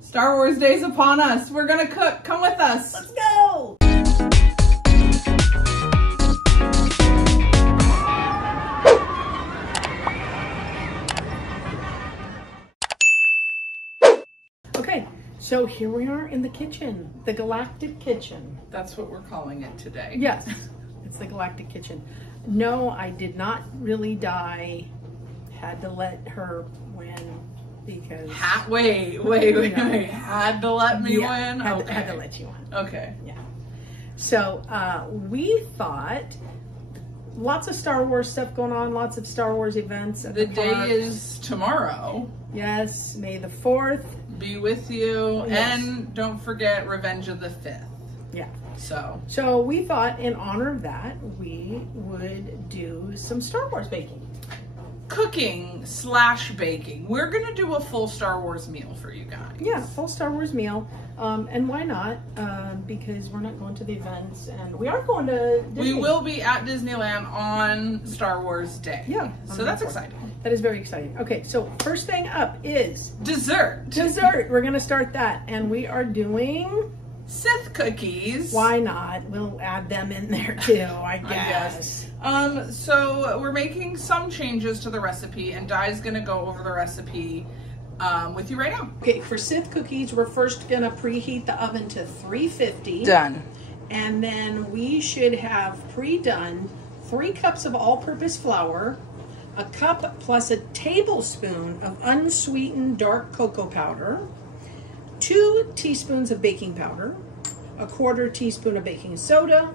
Star Wars Day's upon us. We're gonna cook. Come with us. Let's go. Okay, so here we are in the kitchen, the Galactic Kitchen. That's what we're calling it today. Yes, it's the Galactic Kitchen. No, I did not really die. Had to let her win because... Wait. Had to let me win? Had to let you win. Okay. Yeah. So we thought lots of Star Wars stuff going on, lots of Star Wars events. The day is tomorrow. Yes, May the 4th. Be with you. Yes. And don't forget Revenge of the 5th. Yeah. So we thought in honor of that, we would do some Star Wars baking. Cooking / baking. We're gonna do a full Star Wars meal for you guys. Yeah, full Star Wars meal. And why not? Because we're not going to the events, and we are going to Disney. We will be at Disneyland on Star Wars Day. Yeah. So that's exciting. That is very exciting. Okay, so first thing up is dessert. We're gonna start that, and we are doing Sith cookies. Why not? We'll add them in there too, I guess. So we're making some changes to the recipe, and Di's gonna go over the recipe with you right now. Okay, for Sith cookies, we're first gonna preheat the oven to 350. Done. And then we should have pre-done 3 cups of all-purpose flour, a cup plus a tablespoon of unsweetened dark cocoa powder, 2 teaspoons of baking powder, a 1/4 teaspoon of baking soda.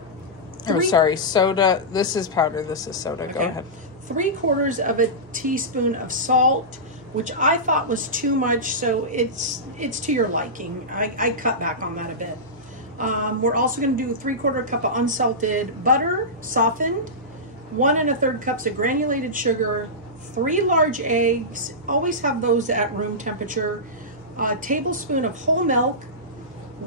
Soda. This is powder, this is soda. Okay. Go ahead. 3/4 of a teaspoon of salt, which I thought was too much, so it's to your liking. I cut back on that a bit. We're also going to do 3/4 cup of unsalted butter, softened, 1 1/3 cups of granulated sugar, 3 large eggs, always have those at room temperature, a tablespoon of whole milk,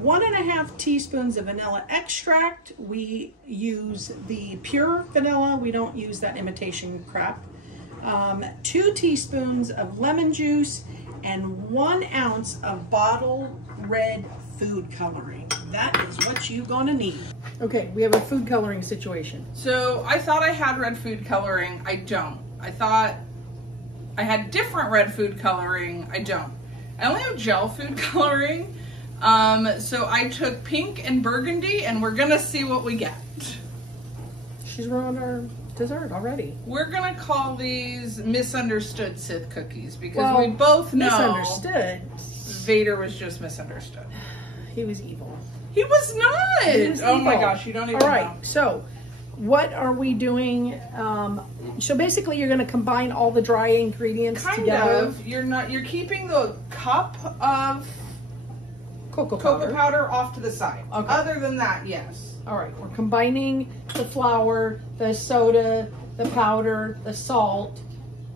1 1/2 teaspoons of vanilla extract. We use the pure vanilla. We don't use that imitation crap. 2 teaspoons of lemon juice and 1 ounce of bottled red food coloring. That is what you're gonna need. Okay, we have a food coloring situation. So I thought I had red food coloring. I don't. I thought I had different red food coloring. I don't. I only have gel food coloring. So I took pink and burgundy, and we're gonna see what we get. She's ruined our dessert already. We're gonna call these misunderstood Sith cookies because we both know misunderstood. Vader was just misunderstood. He was evil. He was not. He was oh my evil. gosh, you don't even All right, know. so what are we doing? So basically you're gonna combine all the dry ingredients together. You're keeping the cup of cocoa powder off to the side. Okay. Other than that, yes. All right, we're combining the flour, the soda, the powder, the salt,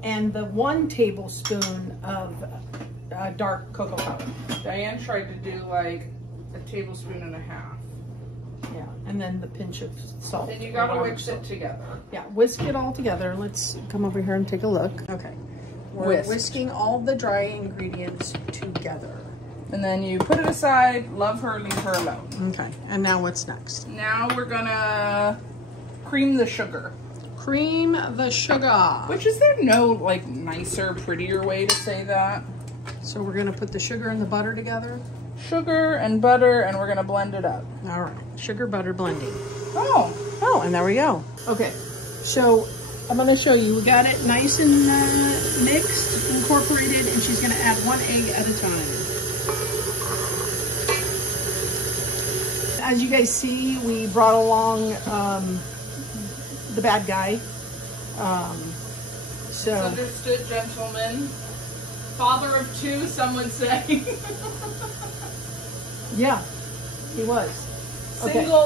and the 1 tablespoon of dark cocoa powder. Diane tried to do like a tablespoon and a half. Yeah, and then the pinch of salt. And you gotta whisk it together. Yeah, whisk it all together. Let's come over here and take a look. Okay, we're whisking all the dry ingredients together. And then you put it aside, love her, leave her alone. Okay, and now what's next? Now we're gonna cream the sugar. Cream the sugar. Which, is there no like nicer, prettier way to say that? So we're gonna put the sugar and the butter together? Sugar and butter, and we're gonna blend it up. All right, sugar, butter, blending. Oh, and there we go. Okay, so I'm gonna show you. We got it nice and mixed, incorporated, and she's gonna add 1 egg at a time. As you guys see, we brought along the bad guy. Misunderstood gentleman. Father of 2, some would say. Yeah, he was.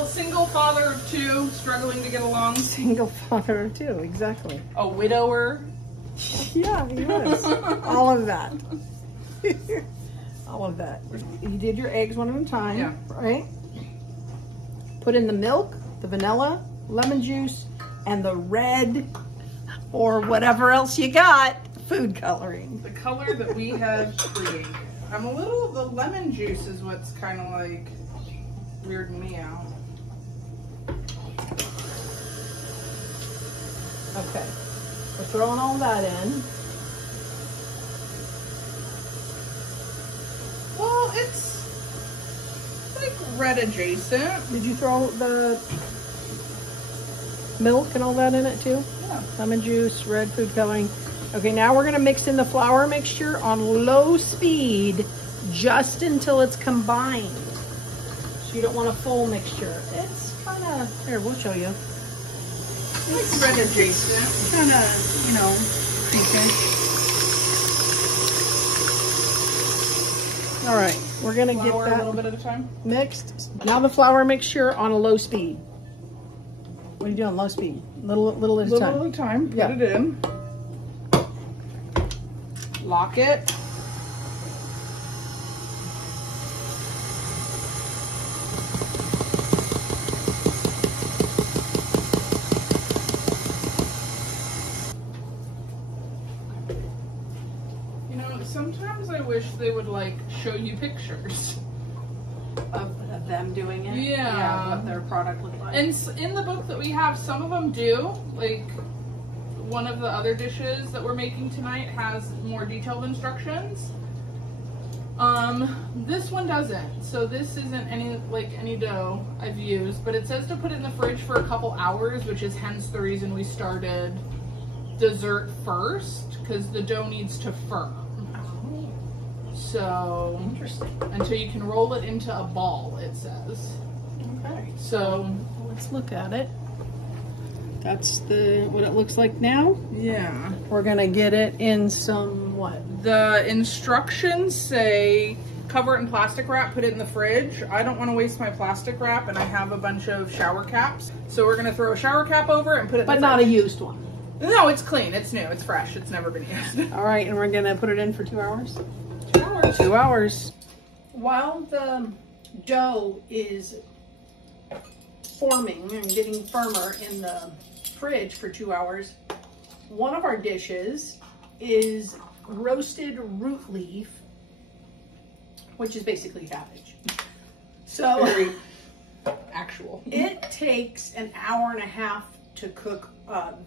Single father of 2, struggling to get along. Single father of 2, exactly. A widower. Yeah, he was. All of that. All of that. You did your eggs one at a time, right? Put in the milk, the vanilla, lemon juice, and the red or whatever else you got, food coloring. The color that we have created. The lemon juice is what's kind of like weirding me out. Okay, we're throwing all that in. Well, it's like red adjacent. Did you throw the milk and all that in it too? Yeah. Lemon juice, red food coloring. Okay, now we're gonna mix in the flour mixture on low speed just until it's combined. So you don't want a full mixture. It's kind of, here, we'll show you. It's red adjacent. Kind of, you know, pinkish. All right, we're gonna get Flour that a little bit at a time. mixed. Now the flour mixture on a low speed. What are you doing, low speed? Little at a time. Little at a time. Put Yeah. it in. Lock it. You know, sometimes I wish they would like show you pictures. Of them doing it? Yeah. What their product looked like. And in the book that we have, some of them do. Like, one of the other dishes that we're making tonight has more detailed instructions. This one doesn't. So this isn't any dough I've used, but it says to put it in the fridge for a couple hours, which is hence the reason we started dessert first, because the dough needs to firm. So, Interesting. until you can roll it into a ball, it says. Okay. So, Let's look at it. That's what it looks like now. yeah. We're gonna get it in some what? The instructions say cover it in plastic wrap, put it in the fridge. I don't want to waste my plastic wrap, and I have a bunch of shower caps. So we're gonna throw a shower cap over it and put it in But the not a fridge. used one. No, it's clean, it's new, it's fresh, it's never been used. All right, and we're gonna put it in for 2 hours. 2 hours. 2 hours. While the dough is forming and getting firmer in the fridge for 2 hours, one of our dishes is roasted root leaf, which is basically cabbage. So Very actual. it takes an hour and a half to cook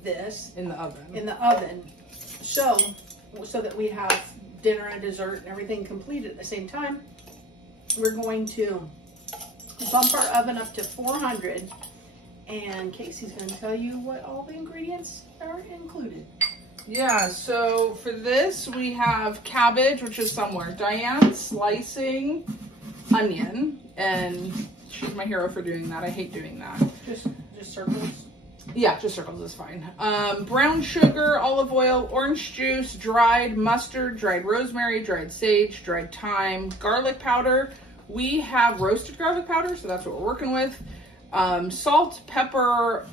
this In the oven. in the oven, so that we have dinner and dessert and everything completed at the same time. We're going to bump our oven up to 400, and Casey's going to tell you what all the ingredients are included. Yeah, so for this we have cabbage, which is somewhere. Diane's slicing onion, and she's my hero for doing that. I hate doing that. Just circles. Yeah, just circles is fine. Brown sugar, olive oil, orange juice, dried mustard, dried rosemary, dried sage, dried thyme, garlic powder. We have roasted garlic powder, so that's what we're working with. Salt, pepper,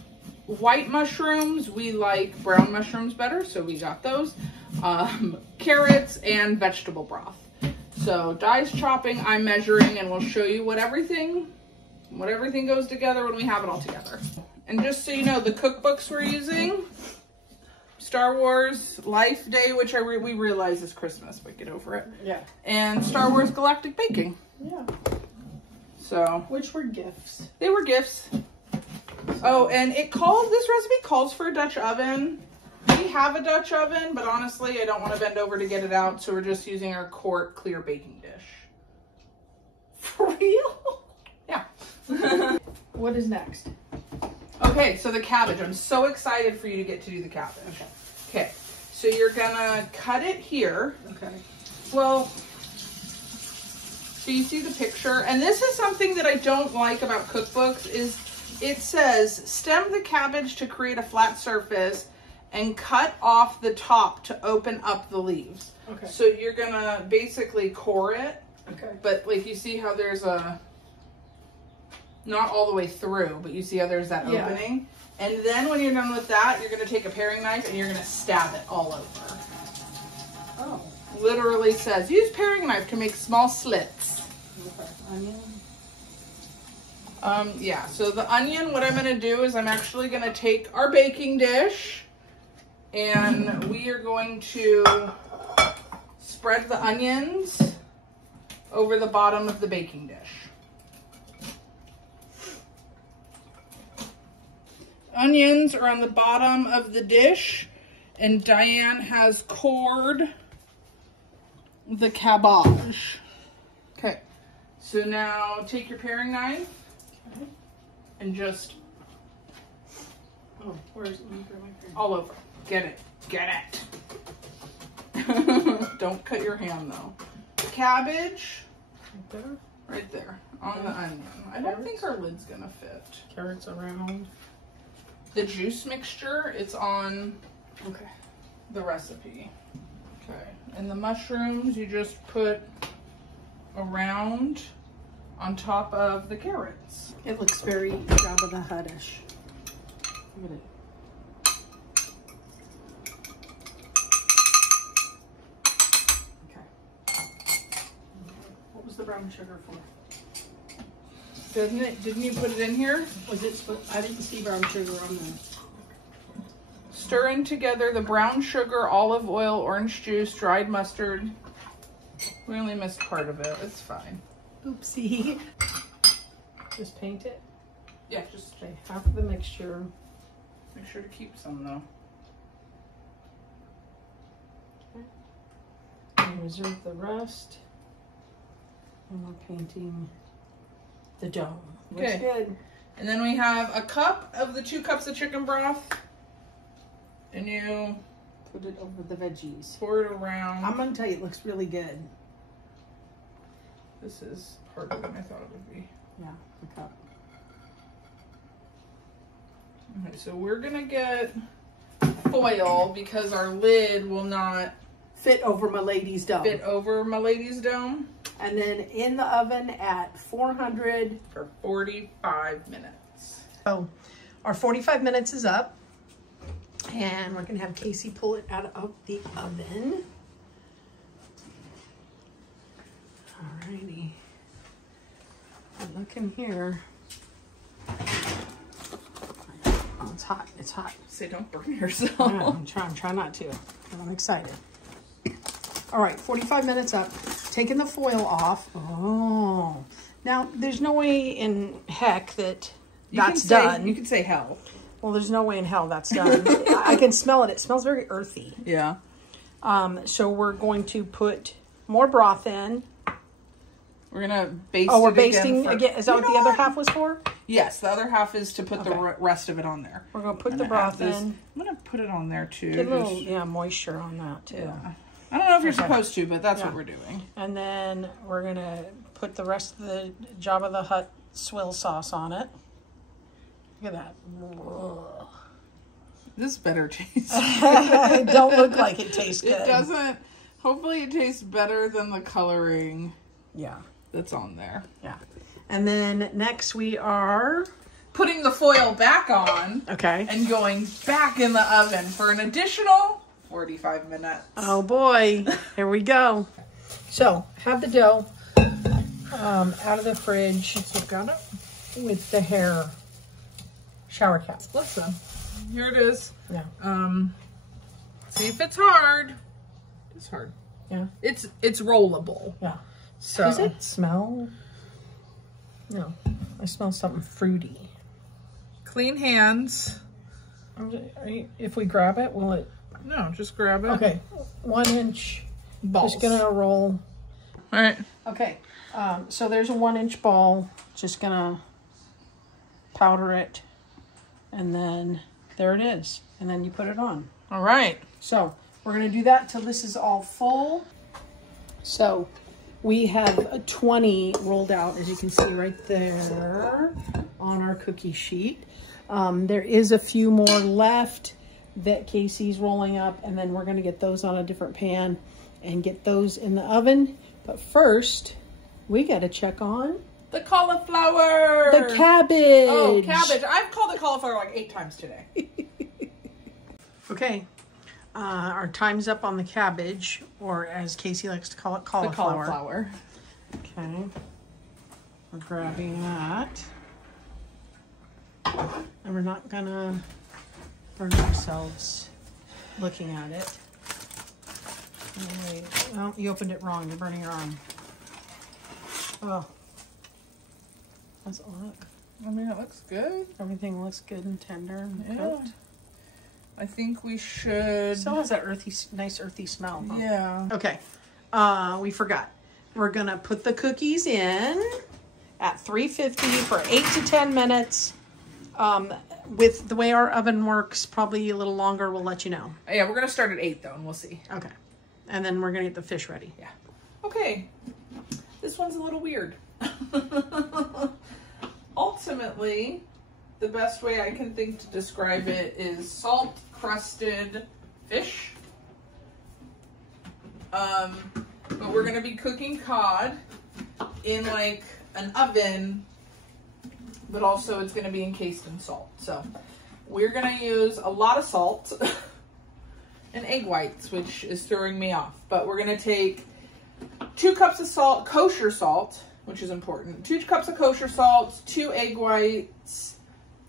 white mushrooms. We like brown mushrooms better, so we got those. Carrots and vegetable broth. So Di's chopping, I'm measuring, and we'll show you what everything goes together when we have it all together. And just so you know, the cookbooks we're using, Star Wars Life Day, which we realize is Christmas, but get over it. Yeah. And Star Wars Galactic Baking. Yeah. So Which were gifts. they were gifts. Oh, and this recipe calls for a Dutch oven. We have a Dutch oven, but honestly, I don't want to bend over to get it out, so we're just using our quart clear baking dish. For real? Yeah. What is next? Okay, so the cabbage. I'm so excited for you to get to do the cabbage. Okay, so you're gonna cut it here. Okay. Well, so you see the picture, and this is something that I don't like about cookbooks is it says stem the cabbage to create a flat surface and cut off the top to open up the leaves. Okay. So you're gonna basically core it, Okay. but like you see how there's not all the way through, but you see how there's that Yeah. opening. And then when you're done with that, you're gonna take a paring knife and you're gonna stab it all over. Oh. Literally says, use paring knife to make small slits. Okay. Onion. Yeah, so the onion, what I'm gonna do is I'm actually gonna take our baking dish and we are going to spread the onions over the bottom of the baking dish. Onions are on the bottom of the dish, and Diane has cored the cabbage. Okay, so now take your paring knife and just all over. Get it. Get it. Don't cut your hand though. Cabbage. Right there. On the onion. I don't think our lid's gonna fit. Carrots around. The juice mixture, it's on the recipe. Okay. And the mushrooms you just put around on top of the carrots. It looks very Jabba the Hutt-ish. Look at it. What was the brown sugar for? Didn't you put it in here? Was it? I didn't see brown sugar on there. Stir in together the brown sugar, olive oil, orange juice, dried mustard. We only missed part of it. It's fine. Oopsie. Just paint it? Yeah, just Okay, half of the mixture. make sure to keep some though. Okay. And reserve the rest. And we're painting the dough. Looks good. And then we have a cup of the 2 cups of chicken broth. And you put it over the veggies. Pour it around. I'm gonna tell you, it looks really good. This is harder than I thought it would be. Yeah, the cup. Okay, so we're gonna get foil because our lid will not fit over my lady's dome. Fit over my lady's dome. And then in the oven at 400 for 45 minutes. So our 45 minutes is up. And we're gonna have Kc pull it out of the oven. Alrighty. And look in here. Oh, it's hot. It's hot. Say don't burn yourself. I'm trying not to. I'm excited. All right, 45 minutes up. Taking the foil off. Oh. Now, there's no way in heck that that's done. You could say hell. Well, there's no way in hell that's done. I can smell it. It smells very earthy. Yeah. So we're going to put more broth in. We're gonna baste. Oh, we're basting again. Is that what the other half was for? Yes, the other half is to put the rest of it on there. We're gonna put the broth in. I'm gonna put it on there too. Get a little moisture on that too. Yeah. I don't know if you're supposed to, but that's what we're doing. And then we're gonna put the rest of the Jabba the Hutt swill sauce on it. Look at that. Ugh. This better taste. It don't look like it tastes good. It doesn't. Hopefully it tastes better than the coloring. Yeah. That's on there. Yeah. And then next we are putting the foil back on. Okay. And going back in the oven for an additional 45 minutes. Oh boy. Here we go. So have the dough out of the fridge. So we've got it with the hair shower cap. Listen, here it is. Yeah. See if it's hard. It's hard. Yeah. It's rollable. Yeah. So does it smell? No, I smell something fruity. Clean hands. If we grab it, will it? No, just grab it. Okay, 1 inch. Balls. Just gonna roll. All right. Okay, so there's a 1 inch ball. Just gonna powder it, and then there it is. And then you put it on. All right. So we're gonna do that till this is all full. So we have 20 rolled out, as you can see right there on our cookie sheet. There is a few more left that Kc's rolling up, and then we're gonna get those on a different pan and get those in the oven. But first, we gotta check on the cauliflower. The cabbage. Oh, cabbage. I've called the cauliflower like 8 times today. Okay. Our time's up on the cabbage, or as Kc likes to call it, cauliflower. The cauliflower. Okay. We're grabbing that. And we're not gonna burn ourselves looking at it. Wait, oh, you opened it wrong. You're burning your arm. Oh. How's it look? I mean, it looks good. Everything looks good and tender and Yeah. cooked. I think we should. Still has that earthy, nice earthy smell. Huh? Yeah. Okay. We forgot. We're gonna put the cookies in at 350 for 8 to 10 minutes. With the way our oven works, probably a little longer. We'll let you know. Yeah, we're gonna start at 8 though, and we'll see. Okay. And then we're gonna get the fish ready. Yeah. Okay. This one's a little weird. Ultimately, the best way I can think to describe it is salt crusted fish. But we're gonna be cooking cod in like an oven, but also it's gonna be encased in salt. So we're gonna use a lot of salt and egg whites, which is throwing me off. But we're gonna take 2 cups of salt, kosher salt, which is important. 2 cups of kosher salt, 2 egg whites,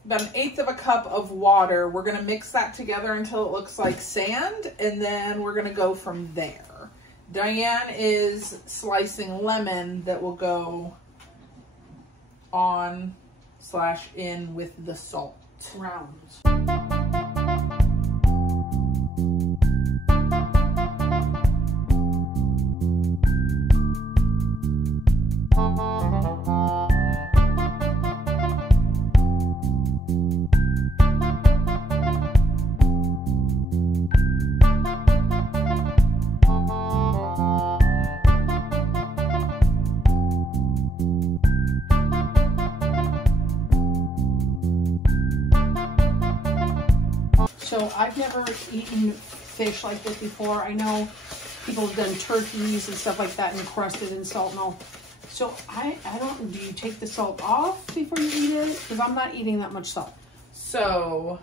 about 1/8 of a cup of water. We're gonna mix that together until it looks like sand, and then we're gonna go from there. Diane is slicing lemon that will go on/in with the salt. Rounds. So I've never eaten fish like this before. I know people have done turkeys and stuff like that encrusted in salt and all. So I don't, do you take the salt off before you eat it? Because I'm not eating that much salt. So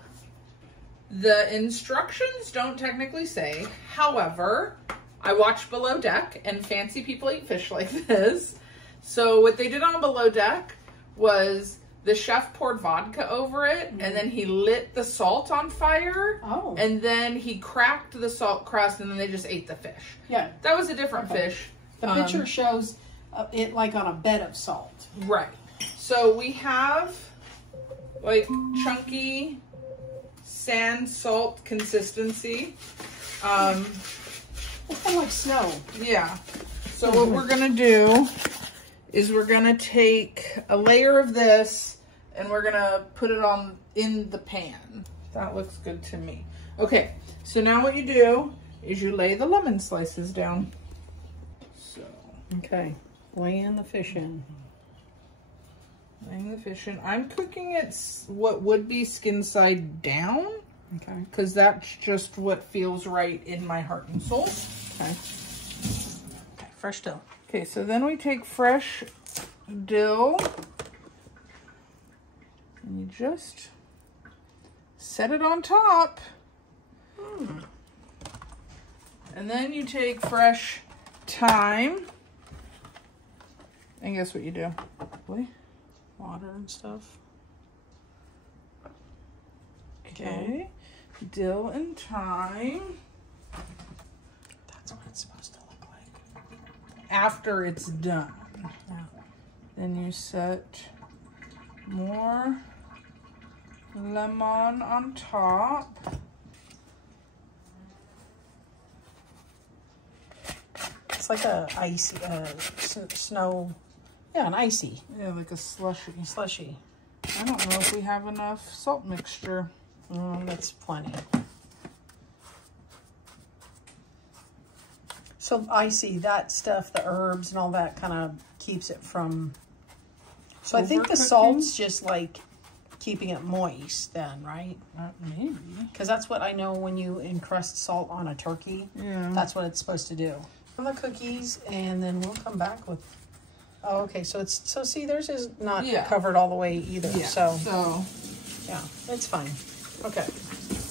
the instructions don't technically say, however, I watched Below Deck and fancy people eat fish like this. So what they did on Below Deck was the chef poured vodka over it, and then he lit the salt on fire. Oh. And then he cracked the salt crust, and then they just ate the fish. Yeah. That was a different fish. The picture shows it like on a bed of salt. Right. So we have like chunky sand salt consistency. It's kind of like snow. Yeah. So what we're gonna do is we're gonna take a layer of this and we're gonna put it on in the pan. That looks good to me. Okay, so now what you do is you lay the lemon slices down. So. Okay, laying the fish in. Laying the fish in. I'm cooking it what would be skin side down. Okay. Because that's just what feels right in my heart and soul. Okay. Okay, fresh dill. Okay, so then we take fresh dill and you just set it on top. And then you take fresh thyme. And guess what you do? Water and stuff. Okay. Dill and thyme. That's what it's supposed to look like. After it's done. Yeah. Then you set more lemon on top. It's like a icy, snow, yeah, an icy. Yeah, like a slushy. Slushy. I don't know if we have enough salt mixture. That's plenty. So icy, that stuff, the herbs and all that kind of keeps it from... So I think the salt's just like keeping it moist then, right? Maybe. Because that's what I know when you encrust salt on a turkey. Yeah. That's what it's supposed to do. On the cookies, and then we'll come back with... Oh, okay. So it's... So see, theirs is not covered all the way either. Yeah. So yeah, it's fine. Okay.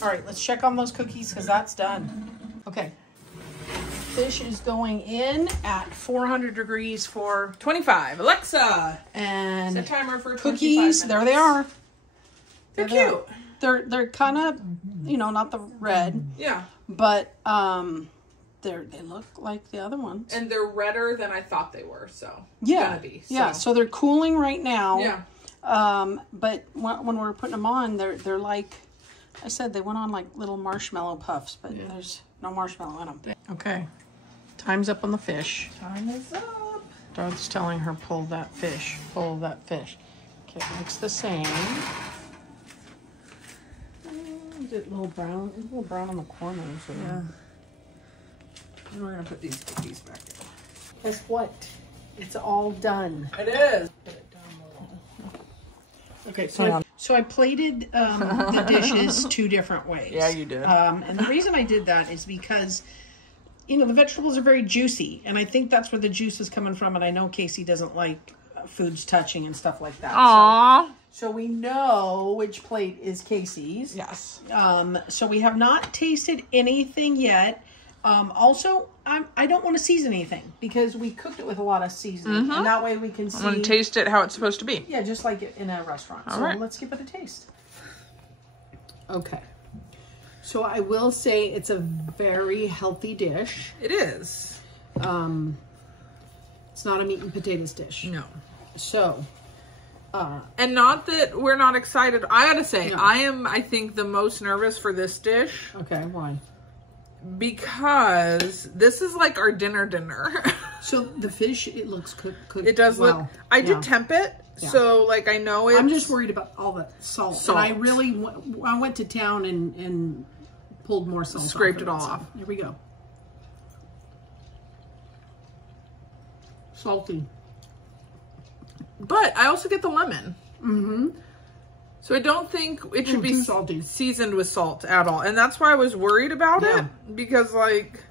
All right, let's check on those cookies because that's done. Okay. Fish is going in at 400 degrees for 25. Alexa, and set timer for 25 cookies. minutes. There they are. They're cute. They're kind of, you know, not the red. Yeah. But they look like the other ones. And they're redder than I thought they were, so. Yeah. Gonna be, so. Yeah, so they're cooling right now. Yeah. But when we're putting them on, they're like, I said, they went on like little marshmallow puffs, but there's no marshmallow in them. Okay. Time's up on the fish. Time is up. Darth's telling her, pull that fish. Pull that fish. Okay, mix the same. Is it a little brown? It's a little brown on the corners. Yeah. And we're going to put these cookies back in. Guess what? It's all done. It is. Put it down a little. Okay, so I plated the dishes 2 different ways. Yeah, you did. And the reason I did that is because, you know, the vegetables are very juicy, and I think that's where the juice is coming from, and I know Kc doesn't like foods touching and stuff like that. Aww. So we know which plate is Kc's. Yes. So we have not tasted anything yet. Also, I don't want to season anything because we cooked it with a lot of seasoning, and that way we can see. I'm going to taste it how it's supposed to be. Yeah, just like it in a restaurant. All so right. Let's give it a taste. Okay. So I will say it's a very healthy dish. It is. It's not a meat and potatoes dish. No. So. And not that we're not excited. I gotta say, No. I think, the most nervous for this dish. Okay, why? Because this is like our dinner. So the fish, it looks cooked. It does well. look. I did temp it, so like I know it. I'm just worried about all the salt. And I really I went to town and pulled more salt. Scraped it all off. Here we go. Salty. But I also get the lemon. Mm-hmm. So I don't think it should be salty, seasoned with salt at all. And that's why I was worried about it. Because like...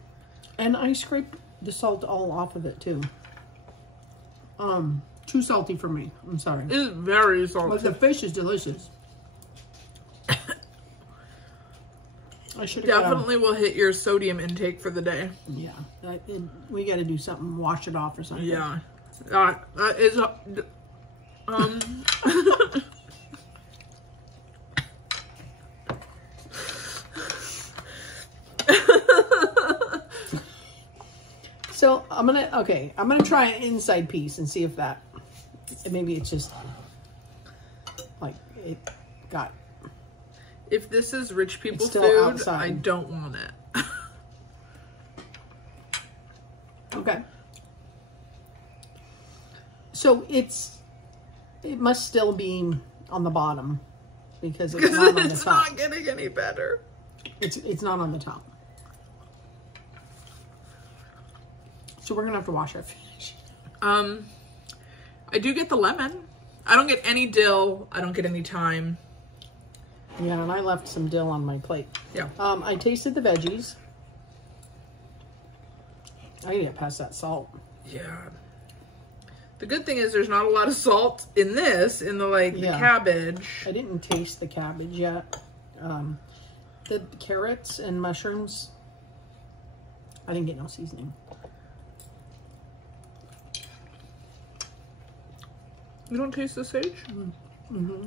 And I scraped the salt all off of it too. Too salty for me. I'm sorry. It's very salty. But the fish is delicious. I should definitely will hit your sodium intake for the day. Yeah. We got to do something, wash it off or something. Yeah. That is... So I'm gonna try an inside piece and see if that, maybe it's just like it got. If this is rich people's still food, outside. I don't want it. Okay. So it must still be on the bottom because it's not on the top. It's not getting any better. It's not on the top. So we're gonna have to wash our fish. I do get the lemon. I don't get any dill. I don't get any thyme. Yeah, and I left some dill on my plate. Yeah. I tasted the veggies. I need to get past that salt. Yeah. The good thing is there's not a lot of salt in this, in the cabbage. I didn't taste the cabbage yet. The carrots and mushrooms, I didn't get no seasoning. You don't taste the sage? Mm-hmm.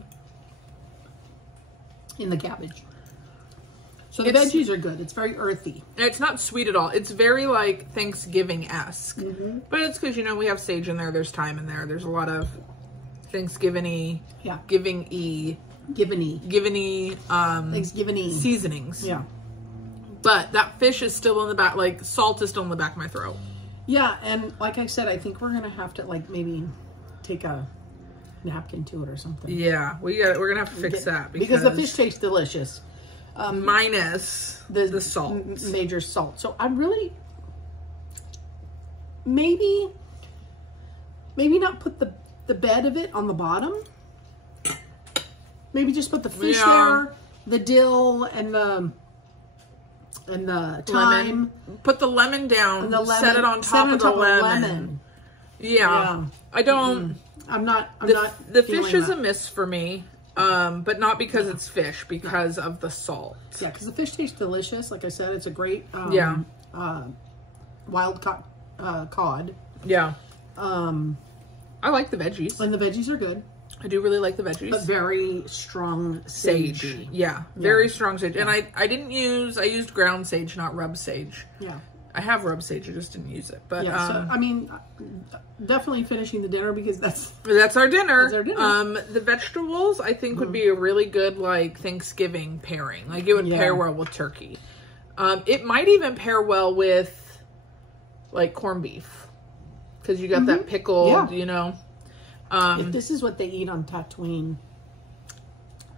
In the cabbage. So the veggies are good. It's very earthy. It's not sweet at all. It's very like Thanksgiving-esque. Mm-hmm. But it's because, you know, we have sage in there. There's thyme in there. There's a lot of Thanksgiving-y, giving-y, Thanksgiving-y seasonings. Yeah. But that fish is still in the back, like salt is still in the back of my throat. Yeah, and like I said, I think we're going to have to like maybe take a napkin to it or something. Yeah, we're going to have to fix that. Because the fish tastes delicious. Minus the salt. Major salt. So I'm really, maybe not put the bed of it on the bottom. Maybe just put the fish there, the dill and the thyme. Lemon. Put the lemon down. And set it on top of the lemon. Yeah. I don't. I'm not. The fish is a miss for me. But not because it's fish, because of the salt. Yeah, because the fish tastes delicious. Like I said, it's a great wild cod. Yeah. I like the veggies. And the veggies are good. I do really like the veggies. But very strong sage. Yeah, very strong sage. And I used ground sage, not rub sage. Yeah. I have rub sage, I just didn't use it. But yeah, so, I mean, definitely finishing the dinner because that's our dinner. That's our dinner. The vegetables, I think, would be a really good, like, Thanksgiving pairing. Like, it would pair well with turkey. It might even pair well with, like, corned beef. Because you got that pickled, you know. If this is what they eat on Tatooine,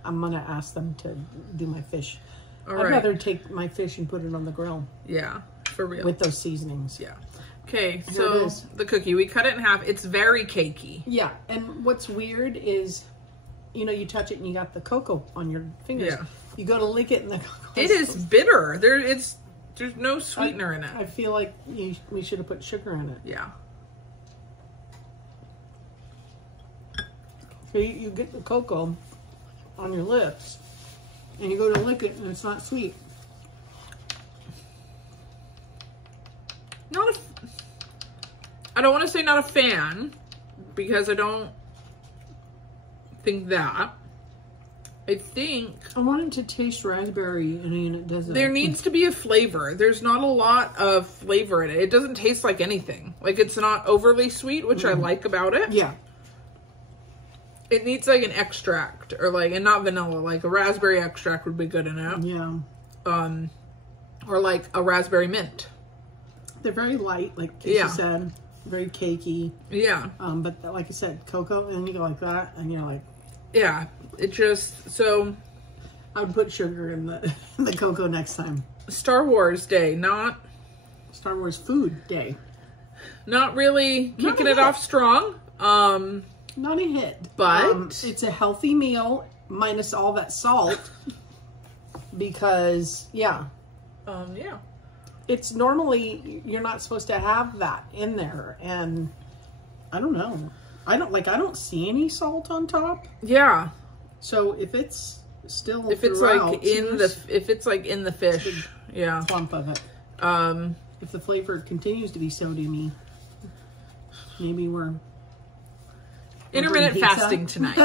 I'm going to ask them to do my fish. I'd rather take my fish and put it on the grill. Yeah. For real. With those seasonings. Yeah. Okay, so the cookie, we cut it in half. It's very cakey. Yeah, and what's weird is, you know, you touch it and you got the cocoa on your fingers. Yeah. You go to lick it and the cocoa. It is bitter. There's no sweetener in it. I feel like we should have put sugar in it. Yeah. So you get the cocoa on your lips and you go to lick it and it's not sweet. I don't want to say not a fan, because I don't think that. I think I want it to taste raspberry and it doesn't. There needs to be a flavor. There's not a lot of flavor in it. It doesn't taste like anything. Like, it's not overly sweet, which I like about it. Yeah. It needs like an extract, or like, and not vanilla, like a raspberry extract would be good in it. Yeah. Or like a raspberry mint. They're very light, like Casey said. Very cakey. Yeah. But like I said, cocoa, and you go like that, and you're like... Yeah. It just, so... I would put sugar in the cocoa next time. Star Wars Day, not... Star Wars Food Day. Not really kicking it off strong. Not a hit. But... it's a healthy meal, minus all that salt. Because, yeah. Yeah. It's normally, you're not supposed to have that in there. And I don't know. I don't see any salt on top. Yeah. So if it's still if it's like in the fish, yeah. Clump of it. If the flavor continues to be sodium-y, maybe we're intermittent fasting tonight.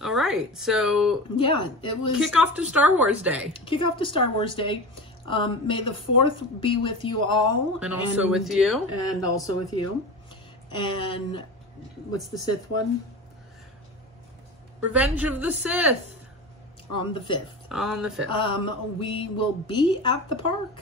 All right, so yeah, it was kick off to Star Wars Day. Kick off to Star Wars Day. May the 4th be with you all, and also with you, and also with you. And what's the Sith one? Revenge of the Sith on the 5th. On the 5th. We will be at the park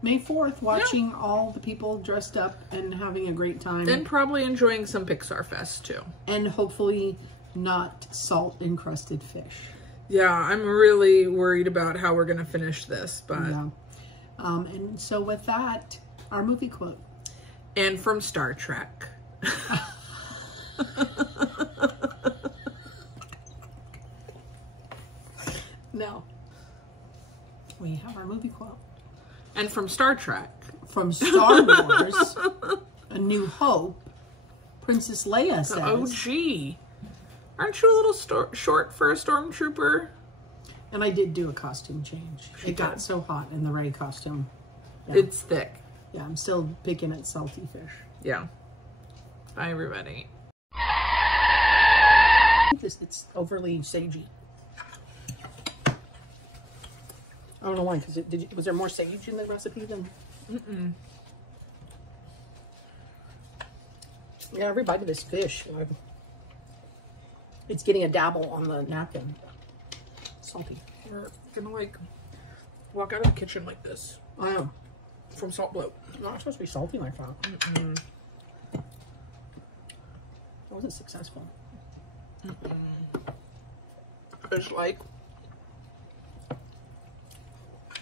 May 4th, watching all the people dressed up and having a great time, and probably enjoying some Pixar Fest too, and hopefully not salt encrusted fish. Yeah, I'm really worried about how we're gonna finish this, but yeah. And so with that, our movie quote, and from Star Trek. No, we have our movie quote, and from Star Trek, from Star Wars, A New Hope, Princess Leia says, "Oh, gee. Aren't you a little short for a stormtrooper?" And I did do a costume change. It got so hot in the Rey costume. Yeah. It's thick. Yeah, I'm still picking at salty fish. Yeah. Bye, everybody. It's overly sagey. I don't know why, because was there more sage in the recipe than... Yeah, every bite of this fish, it's getting a dabble on the napkin. Salty. We're gonna like walk out of the kitchen like this. I am. From salt bloat. Not supposed to be salty like that. That wasn't successful. It's like,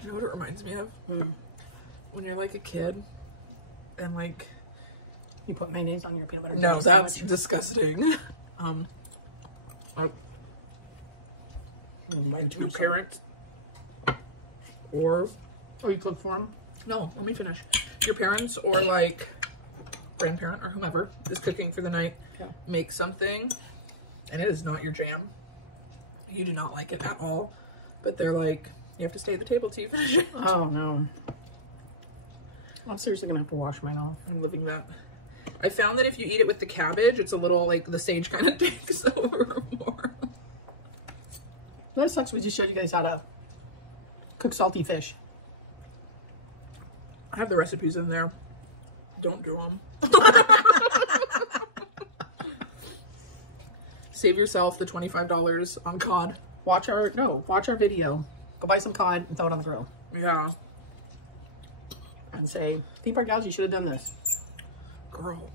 you know what it reminds me of? When you're like a kid and like you put mayonnaise on your peanut butter. No, that's disgusting. My two parents, or you cook for them? No, let me finish. Your parents or like grandparent or whomever is cooking for the night, make something, and it is not your jam. You do not like it at all, but they're like, you have to stay at the table till you finish it. Oh no. I'm seriously gonna have to wash mine off. I'm living that. I found that if you eat it with the cabbage, it's a little like the sage kind of takes over more. That sucks. We just showed you guys how to cook salty fish. I have the recipes in there. Don't do them. Save yourself the $25 on cod. Watch our video. Go buy some cod and throw it on the grill. Yeah. And say, theme park gals, you should have done this. Girl.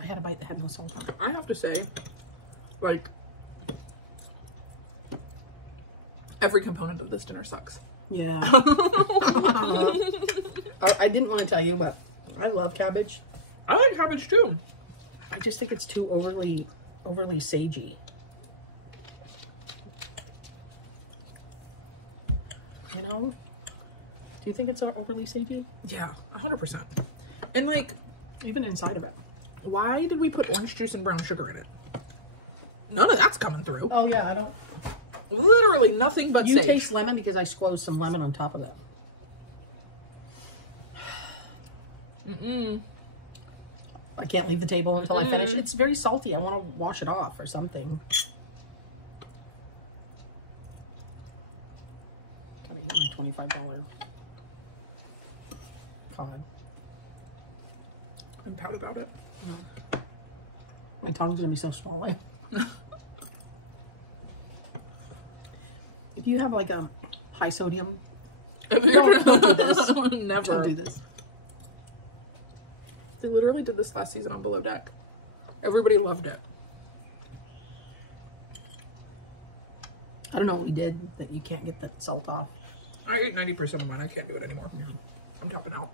I had a bite that had no salt on it. I have to say, like, every component of this dinner sucks. Yeah. I didn't want to tell you, but I love cabbage. I like cabbage too. I just think it's too overly sagey. You know? Do you think it's overly sagey? Yeah, 100%. And like, Even inside of it. why did we put orange juice and brown sugar in it? None of that's coming through. Oh yeah, I don't. Literally nothing but You sage. taste lemon because I squoze some lemon on top of it. I can't leave the table until I finish. It's very salty. I want to wash it off or something. Gotta eat my $25 cod. I'm proud about it. My tongue's gonna be so swollen. If you have like a high sodium, don't do this. Never. Don't do this. They literally did this last season on Below Deck. Everybody loved it. I don't know what we did that you can't get the salt off. I ate 90% of mine. I can't do it anymore. I'm tapping out.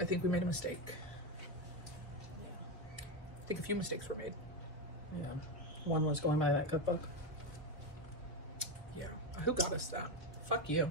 I think we made a mistake. I think a few mistakes were made. Yeah. One was going by that cookbook. Yeah. Who got us that? Fuck you.